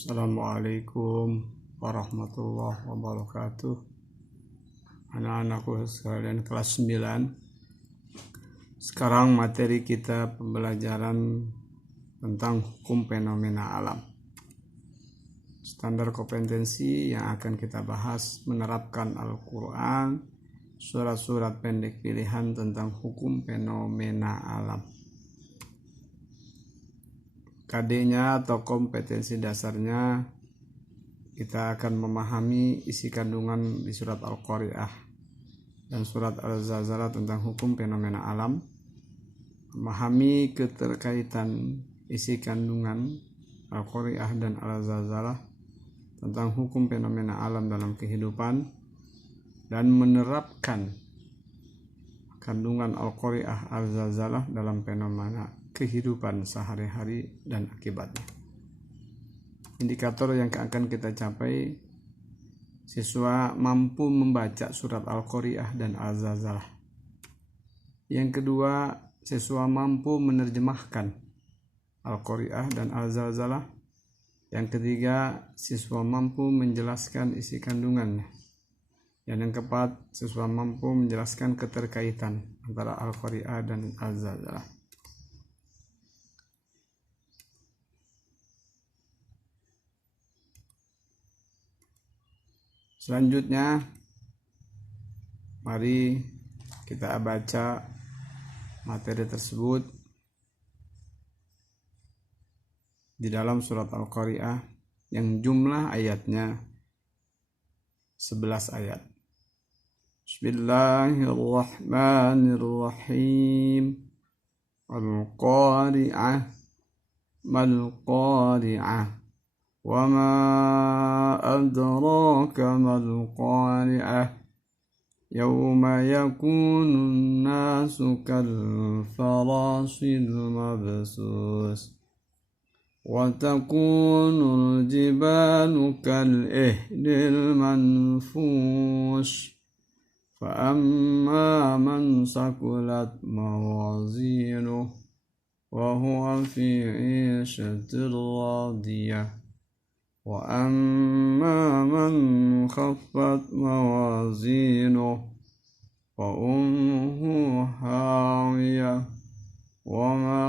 Assalamualaikum warahmatullahi wabarakatuh. Anak-anakku sekalian kelas 9. Sekarang materi kita pembelajaran tentang hukum fenomena alam. Standar kompetensi yang akan kita bahas menerapkan Al-Quran, surat-surat pendek pilihan tentang hukum fenomena alam. KD-nya atau kompetensi dasarnya, kita akan memahami isi kandungan di surat Al-Qari'ah dan surat Al-Zalzalah tentang hukum fenomena alam, memahami keterkaitan isi kandungan Al-Qari'ah dan Al-Zalzalah tentang hukum fenomena alam dalam kehidupan, dan menerapkan kandungan Al-Qari'ah Al-Zalzalah dalam fenomena kehidupan sehari-hari dan akibatnya. Indikator yang akan kita capai, siswa mampu membaca surat Al-Qari'ah dan Al-Zalzalah. Yang kedua, siswa mampu menerjemahkan Al-Qari'ah dan Al-Zalzalah. Yang ketiga, siswa mampu menjelaskan isi kandungannya. Dan yang keempat, siswa mampu menjelaskan keterkaitan antara Al-Qari'ah dan Al-Zalzalah. Selanjutnya, mari kita baca materi tersebut di dalam surat Al-Qari'ah yang jumlah ayatnya 11 ayat. Bismillahirrahmanirrahim. Al-Qari'ah mal-Qari'ah wa ma adraka mal-Qari'ah yawma yakunun nasu kal-farasil mabsus wa takunul jibalu kal-ihdil manfush fa amma man sakulat mawazinuh wa huwa fi 'ishatir radiyah wa amma man khaffat mawazinuh fa ummuhu hawiyah wa ma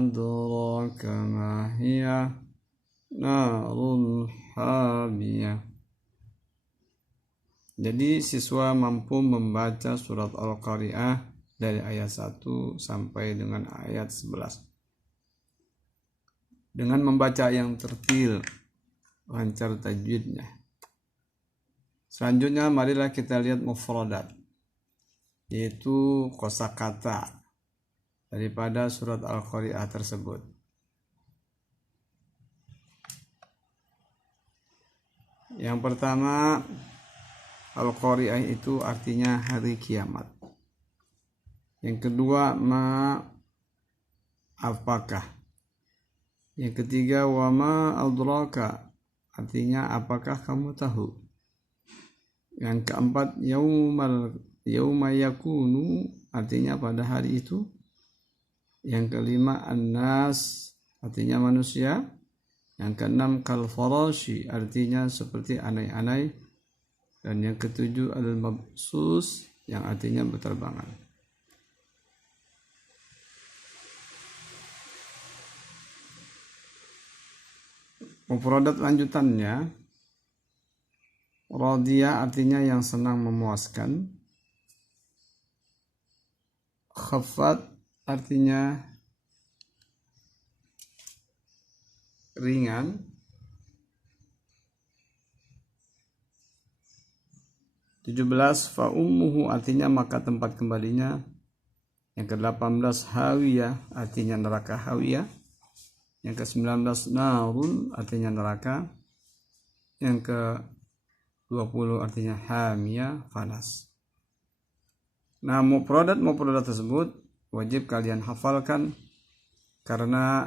adraka ma hiya narun hamiyah. Jadi siswa mampu membaca surat Al-Qari'ah dari ayat 1 sampai dengan ayat 11 dengan membaca yang tertil, lancar tajwidnya. Selanjutnya marilah kita lihat mufradat, yaitu kosakata daripada surat Al-Qari'ah tersebut. Yang pertama, Al-Qari'ah itu artinya hari kiamat. Yang kedua, ma apakah. Yang ketiga, wa ma adraka artinya apakah kamu tahu. Yang keempat, yauma yakunu artinya pada hari itu. Yang kelima, annas artinya manusia. Yang keenam, kal-farashi artinya seperti anai-anai. Dan yang ketujuh, al-mabsus yang artinya berterbangan. Mufradat lanjutannya, radiyah artinya yang senang memuaskan. Khaffat artinya ringan. 17, fa ummuhu artinya maka tempat kembalinya. Yang ke-18, hawiyah artinya neraka hawiyah. Yang ke-19, narun artinya neraka. Yang ke-20 artinya hamiyah, panas. Nah, mufradat tersebut wajib kalian hafalkan, karena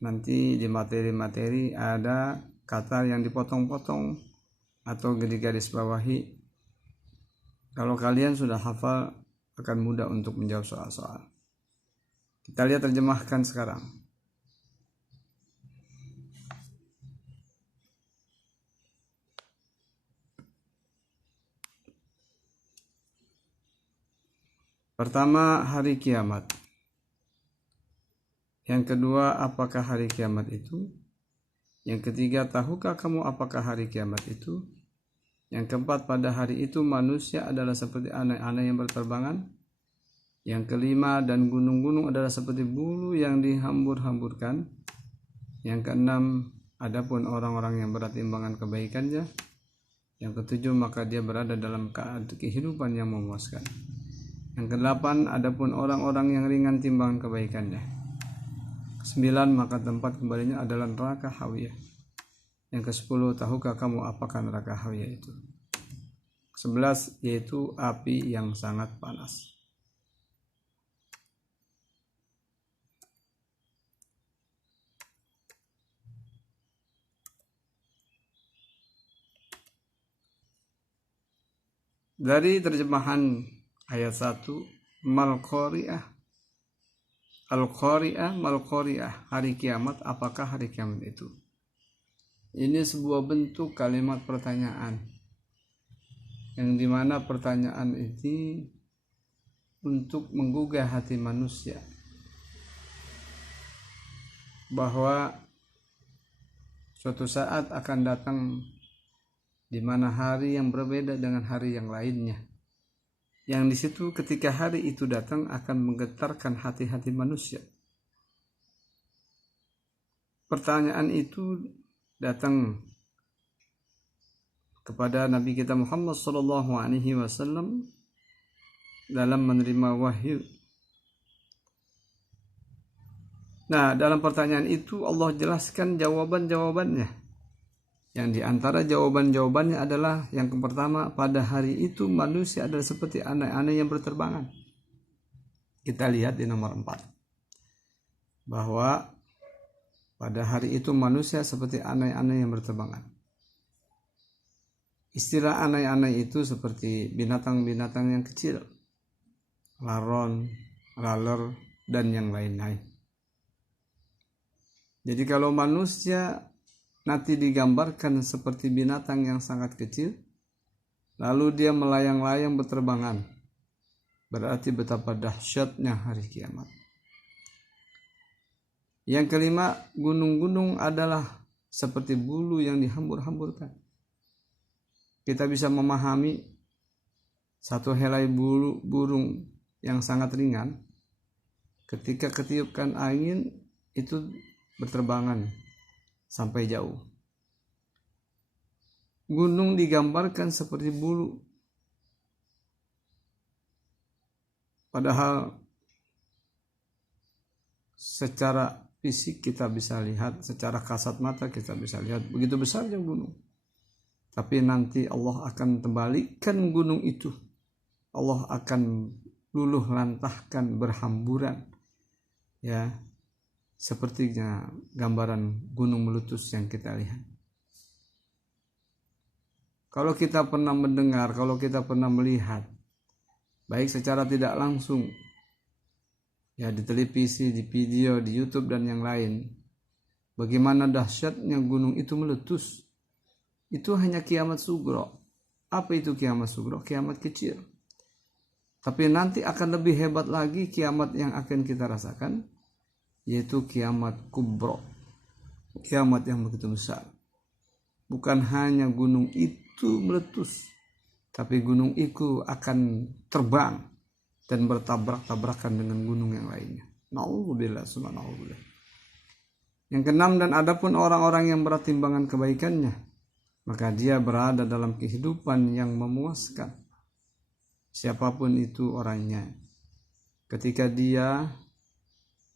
nanti di materi-materi ada kata yang dipotong-potong atau garis bawahi. Kalau kalian sudah hafal, akan mudah untuk menjawab soal-soal. Kita lihat terjemahkan sekarang. Pertama, hari kiamat. Yang kedua, apakah hari kiamat itu? Yang ketiga, tahukah kamu apakah hari kiamat itu? Yang keempat, pada hari itu manusia adalah seperti anak-anak yang berterbangan. Yang kelima, dan gunung-gunung adalah seperti bulu yang dihambur-hamburkan. Yang keenam, adapun orang-orang yang berat timbangan kebaikannya. Yang ketujuh, maka dia berada dalam kehidupan yang memuaskan. Yang kedelapan, adapun orang-orang yang ringan timbangan kebaikannya. Kesembilan, maka tempat kembalinya adalah neraka hawiyah. Yang kesepuluh, tahukah kamu apakah neraka hawiyah itu? Kesebelas, yaitu api yang sangat panas. Dari terjemahan ayat 1, Mal-Qari'ah. Al-Qari'ah, Mal-Qari'ah, hari kiamat, apakah hari kiamat itu? Ini sebuah bentuk kalimat pertanyaan, yang dimana pertanyaan ini untuk menggugah hati manusia bahwa suatu saat akan datang di mana hari yang berbeda dengan hari yang lainnya, yang di situ ketika hari itu datang akan menggetarkan hati-hati manusia. Pertanyaan itu datang kepada Nabi kita Muhammad SAW dalam menerima wahyu. Nah, dalam pertanyaan itu Allah jelaskan jawaban-jawabannya. Yang diantara jawaban-jawabannya adalah yang pertama, pada hari itu manusia adalah seperti anak-anak yang berterbangan. Kita lihat di nomor 4. Bahwa pada hari itu manusia seperti anak-anak yang berterbangan. Istilah anak-anak itu seperti binatang-binatang yang kecil. Laron, laler, dan yang lain-lain. Jadi kalau manusia nanti digambarkan seperti binatang yang sangat kecil, lalu dia melayang-layang berterbangan, berarti betapa dahsyatnya hari kiamat. Yang kelima, gunung-gunung adalah seperti bulu yang dihambur-hamburkan. Kita bisa memahami satu helai bulu burung yang sangat ringan, ketika ketiupkan angin itu berterbangan sampai jauh. Gunung digambarkan seperti bulu, padahal secara fisik kita bisa lihat, secara kasat mata kita bisa lihat begitu besarnya gunung. Tapi nanti Allah akan kembalikan gunung itu. Allah akan luluh lantahkan berhamburan. Ya, sepertinya gambaran gunung meletus yang kita lihat. Kalau kita pernah mendengar, kalau kita pernah melihat, baik secara tidak langsung, ya di televisi, di video, di YouTube dan yang lain, bagaimana dahsyatnya gunung itu meletus. Itu hanya kiamat sugro. Apa itu kiamat sugro? Kiamat kecil. Tapi nanti akan lebih hebat lagi kiamat yang akan kita rasakan, yaitu kiamat kubro. Kiamat yang begitu besar. Bukan hanya gunung itu meletus, tapi gunung itu akan terbang dan bertabrak-tabrakan dengan gunung yang lainnya. Na'udzubillah, subhanallah. Yang keenam, dan adapun orang-orang yang berat timbangan kebaikannya, maka dia berada dalam kehidupan yang memuaskan. Siapapun itu orangnya, ketika dia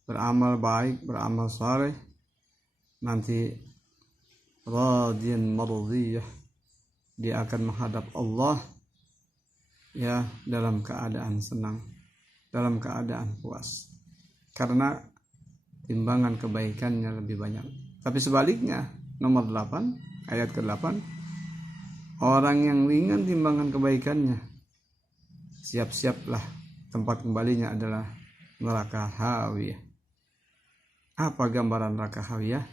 beramal baik, beramal saleh, nanti radiyan mardiyah, dia akan menghadap Allah ya dalam keadaan senang, dalam keadaan puas, karena timbangan kebaikannya lebih banyak. Tapi sebaliknya, nomor 8, ayat ke-8, orang yang ringan timbangan kebaikannya, siap-siaplah tempat kembalinya adalah neraka hawiyah. Apa gambaran neraka hawiyah?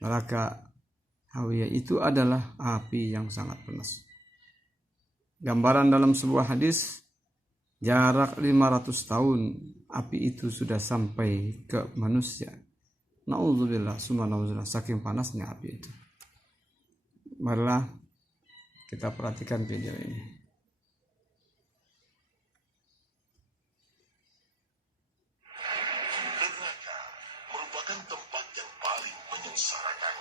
Neraka hawiyah itu adalah api yang sangat panas. Gambaran dalam sebuah hadis, Jarak 500 tahun api itu sudah sampai ke manusia. Na'udzubillah, summa na'udzubillah, saking panasnya api itu. Marilah kita perhatikan video ini. Neraka merupakan tempat yang paling menyengsarakan.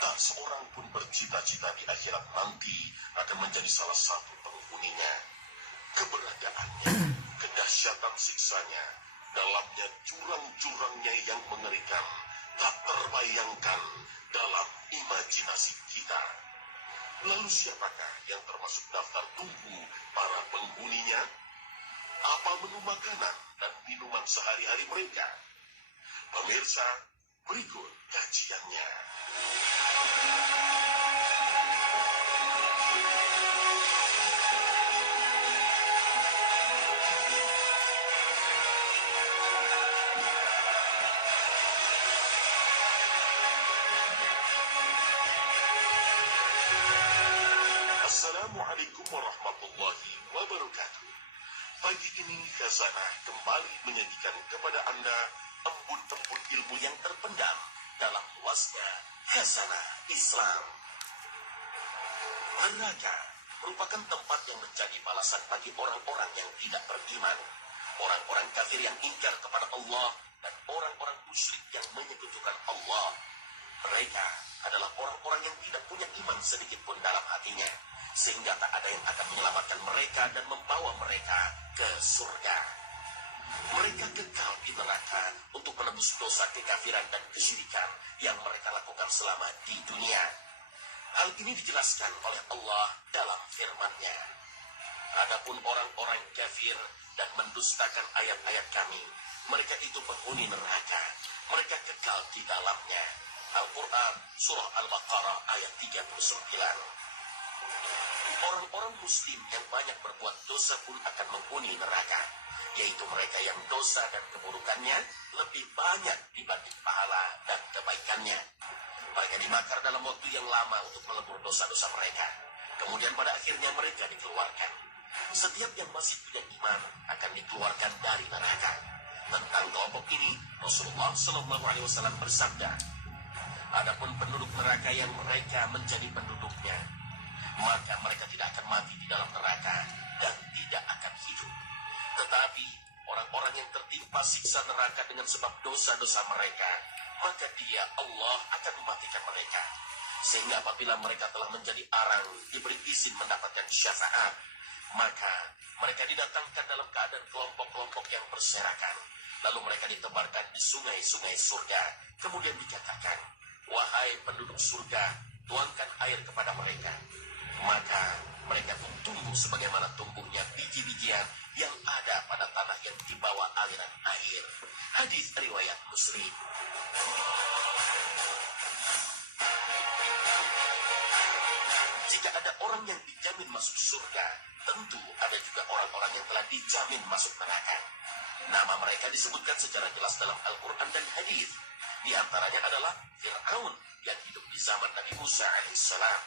Tak seorang pun bercita-cita di akhirat nanti akan menjadi salah satu penghuninya. Keberadaannya, kedahsyatan siksanya, dalamnya jurang-jurangnya yang mengerikan, tak terbayangkan dalam imajinasi kita. Lalu siapakah yang termasuk daftar tunggu para penghuninya? Apa menu makanan dan minuman sehari-hari mereka? Pemirsa, berikut kajiannya. Assalamualaikum warahmatullahi wabarakatuh. Pagi ini Khazanah kembali menyajikan kepada Anda embun-embun ilmu yang terpendam dalam luasnya Khazanah Islam. Neraka merupakan tempat yang menjadi balasan bagi orang-orang yang tidak beriman, orang-orang kafir yang ingkar kepada Allah, dan orang-orang musyrik yang menyekutukan Allah. Mereka adalah orang-orang yang tidak punya iman sedikit pun dalam hatinya, sehingga tak ada yang akan menyelamatkan mereka dan membawa mereka ke surga. Mereka kekal di neraka untuk menebus dosa kekafiran dan kesyirikan yang mereka lakukan selama di dunia. Hal ini dijelaskan oleh Allah dalam firman-Nya. Adapun orang-orang kafir dan mendustakan ayat-ayat Kami, mereka itu penghuni neraka. Mereka kekal di dalamnya. Al-Quran Surah Al-Baqarah ayat 39. Orang-orang muslim yang banyak berbuat dosa pun akan menghuni neraka, yaitu mereka yang dosa dan keburukannya lebih banyak dibanding pahala dan kebaikannya. Mereka dimakar dalam waktu yang lama untuk melebur dosa-dosa mereka. Kemudian pada akhirnya mereka dikeluarkan. Setiap yang masih punya iman akan dikeluarkan dari neraka. Tentang kelompok ini, Rasulullah SAW bersabda, adapun penduduk neraka yang mereka menjadi penduduknya, maka mereka tidak akan mati di dalam neraka dan tidak akan hidup. Tetapi orang-orang yang tertimpa siksa neraka dengan sebab dosa-dosa mereka, maka Dia, Allah, akan mematikan mereka. Sehingga apabila mereka telah menjadi arang, diberi izin mendapatkan syafaat, maka mereka didatangkan dalam keadaan kelompok-kelompok yang berserakan. Lalu mereka ditebarkan di sungai-sungai surga. Kemudian dikatakan, wahai penduduk surga, tuangkan air kepada mereka. Maka mereka pun tumbuh sebagaimana tumbuhnya biji-bijian yang ada pada tanah yang dibawa aliran air. Hadis riwayat Muslim. Jika ada orang yang dijamin masuk surga, tentu ada juga orang-orang yang telah dijamin masuk neraka. Nama mereka disebutkan secara jelas dalam Al-Quran dan hadis. Di antaranya adalah Fir'aun yang hidup di zaman Nabi Musa alaihissalam,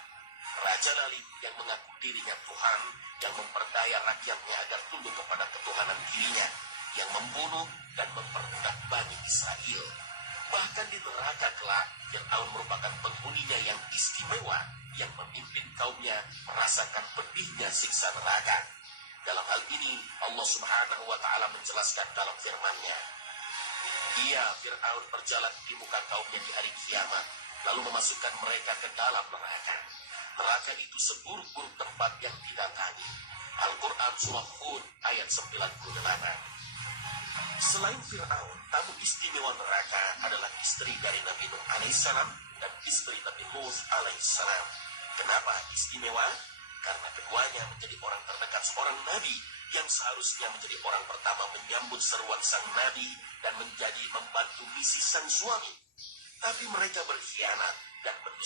raja lalim yang mengaku dirinya Tuhan, yang memperdaya rakyatnya agar tunduk kepada ketuhanan dirinya, yang membunuh dan memperbudak Bani Israel. Bahkan di neraka kelak, Fir'aun merupakan penghuninya yang istimewa, yang memimpin kaumnya merasakan pedihnya siksa neraka. Dalam hal ini, Allah Subhanahu wa Ta'ala menjelaskan dalam firman-Nya, Dia, Fir'aun, berjalan di muka kaumnya di hari kiamat, lalu memasukkan mereka ke dalam neraka. Neraka itu seburuk-buruk tempat yang didatangi. Al-Quran Surah Hud ayat 98. Selain Fir'aun, tamu istimewa neraka adalah istri dari Nabi Nuh alaihissalam dan istri Nabi Lut alaihissalam. Kenapa istimewa? Karena keduanya menjadi orang terdekat seorang Nabi yang seharusnya menjadi orang pertama menyambut seruan sang Nabi dan menjadi membantu misi sang suami. Tapi mereka berkhianat dan mendustakan